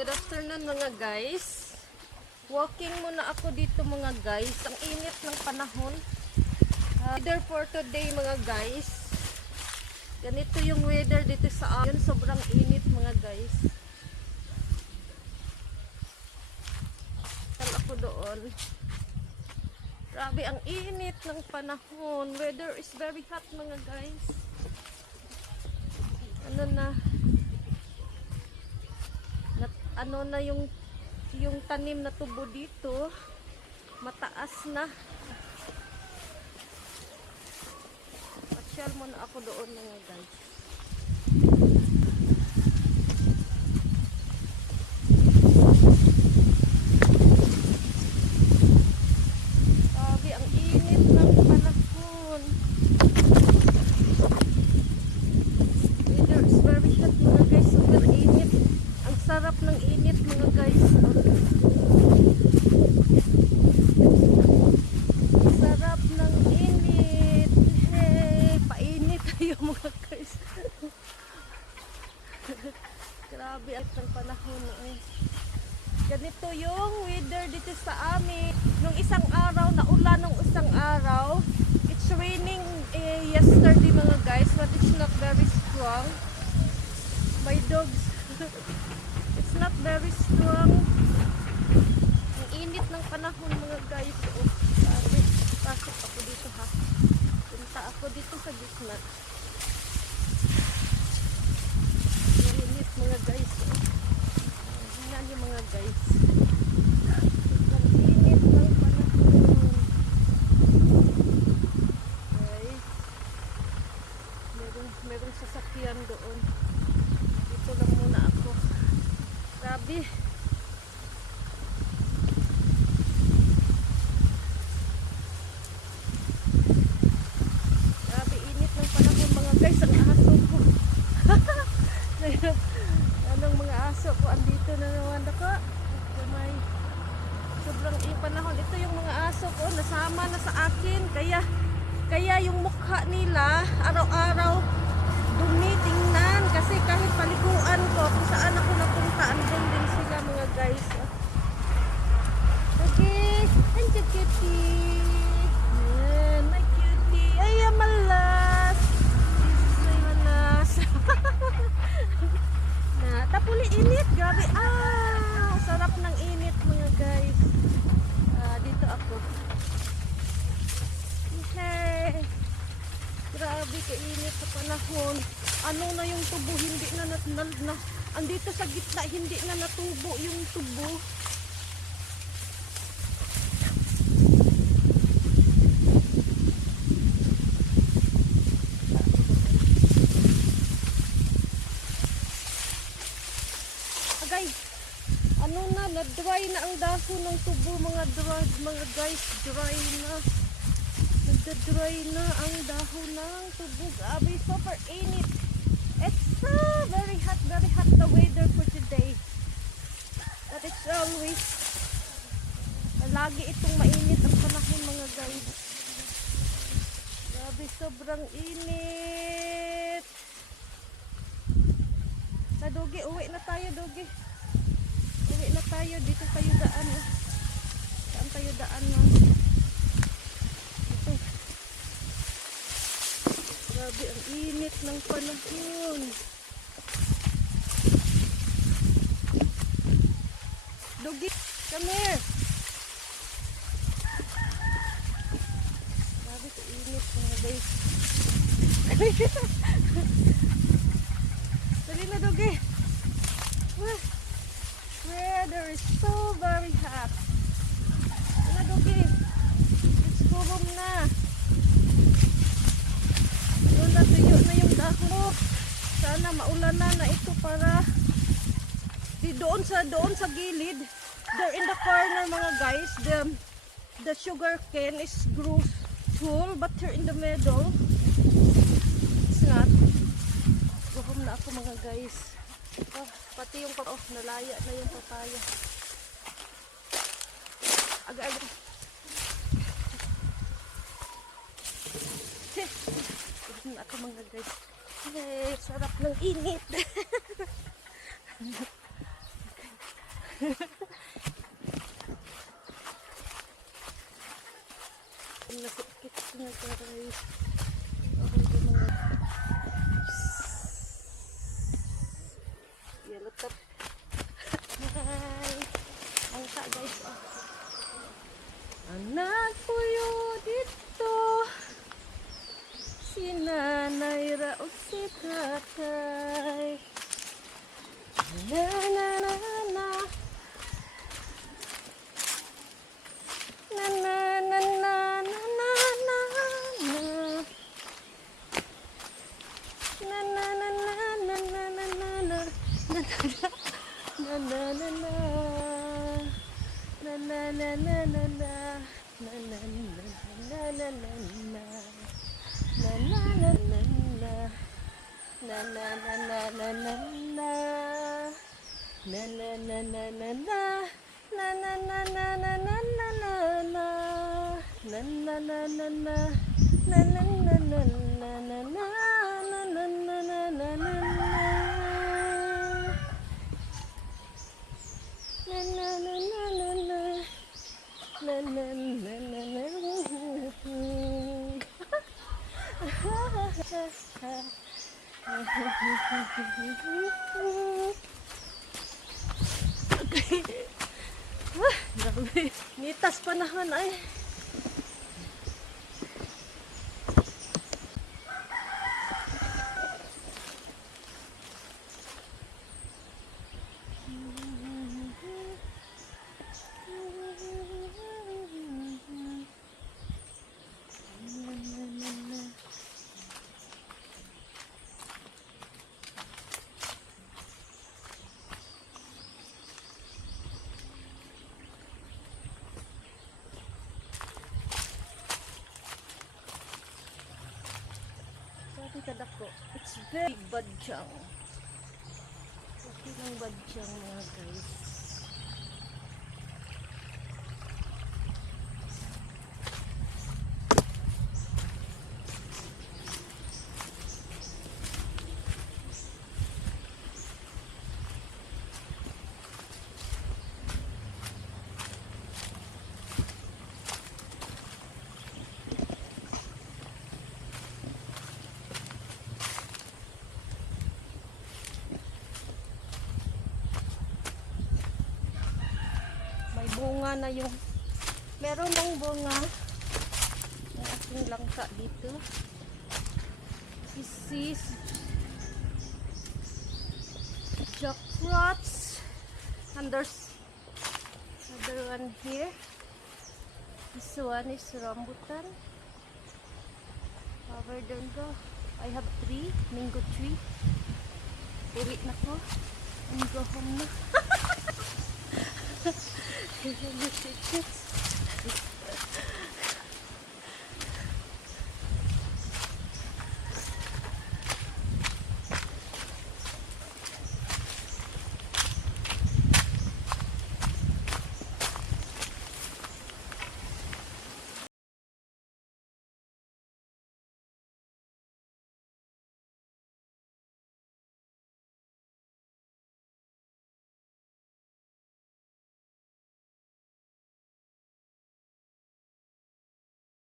Good afternoon mga guys. Walking muna ako dito mga guys. Ang init ng panahon. Weather for today mga guys. Ganito yung weather dito sa amin. Sobrang init mga guys. Tal ako doon. Grabe ang init ng panahon. Weather is very hot mga guys. Ano na yung tanim na tubo dito mataas na. Pasyal muna ako doon mga guys. Grabe ang init ng panahon. Weather is very hot mga guys. Super init. Ang sarap ng init mga guys. Sarap ng init. Hey, painit tayo mga guys. Grabe at ang panahon eh. Ganito yung weather dito sa amin. Nung isang araw, naulan nung isang araw. It's raining yesterday mga guys, but it's not very strong. My dogs it's not very strong. Ang init ng panahon mga guys. Oh, sabi, pasok ako dito ha. Punta ako dito sa gitna. Ang init mga guys. Oh. Tingnan niyo mga guys. Ang init ng panahon. Okay. Merong sasakyan doon. Dito lang muna ako. Grabe. Grabe init ng panahon mga guys. Ang aso ko. Anong mga aso ko andito na naman ako. May sobrang panahon. Ito yung mga aso ko nasama na sa akin. Kaya yung mukha nila araw-araw dumi tingnan kasi kahit paliguan ko kung saan ako napunta andun din sila mga guys. Okay, and the cutie. Yan, my cutie. Ay, malas. Ay, malas. Tapuli init, grabe. Sarap ng init mga guys. Dito ako. Okay. Grabe kainit sa panahon. Ano na yung tubo, hindi na andito sa gitna, hindi na natubo yung tubo. Agay, ano na dry na ang dahon ng tubo mga guys, dry na. Nagda-dry na ang dahon ng tubo. Grabe, super init. It's so very hot the weather for today. But it's always lagi itong mainit ang panahon mga guys. Grabe, sobrang init. Dogi, uwi na tayo Dogi. Uwi na tayo, dito tayo daan. Saan tayo daan na? Grabe ang init ng panahon. Dogi, come here. Grabe ang init mga guys. Dali na Dogi. Weather is so very hot. Dali na Dogi. Let's go home na. Natuyo na yung dahon. Sana maulanan na ito para doon sa gilid. There in the corner mga guys, the sugar cane is grew full, but here in the middle it's not. Guhom na ako mga guys. Pati yung nalaya na yung papaya. Aga-aga. Ako mga guys. Hey, sarap ng init. Nasakit na taray. Yellow top. Hi! Ang sa guys. Anak ko yun dito. Si Nanay Raog si Tatay. Na na na na. Na na na na na na na na. Na na na na na na na na na. Na na na na. Na na na na na na. Na na na na na na. Na na na na na. Na na na na na na na. Na na na na na na. Na na na na na na na na na. Na na na na na. Na na na na na na na. Na na na na na na na. Na na na na na na. Na na na na na. Okay. Grabe. Nitas panahon ay. Kadako. It's very badyang. Okay lang badyang mga guys. Bunga na yung meron ng bunga ang aking langka dito. This is jackfruits and there's another one here. This one is rambutan. Over there go. I have 3 mango tree. Uwi na ko and go home na.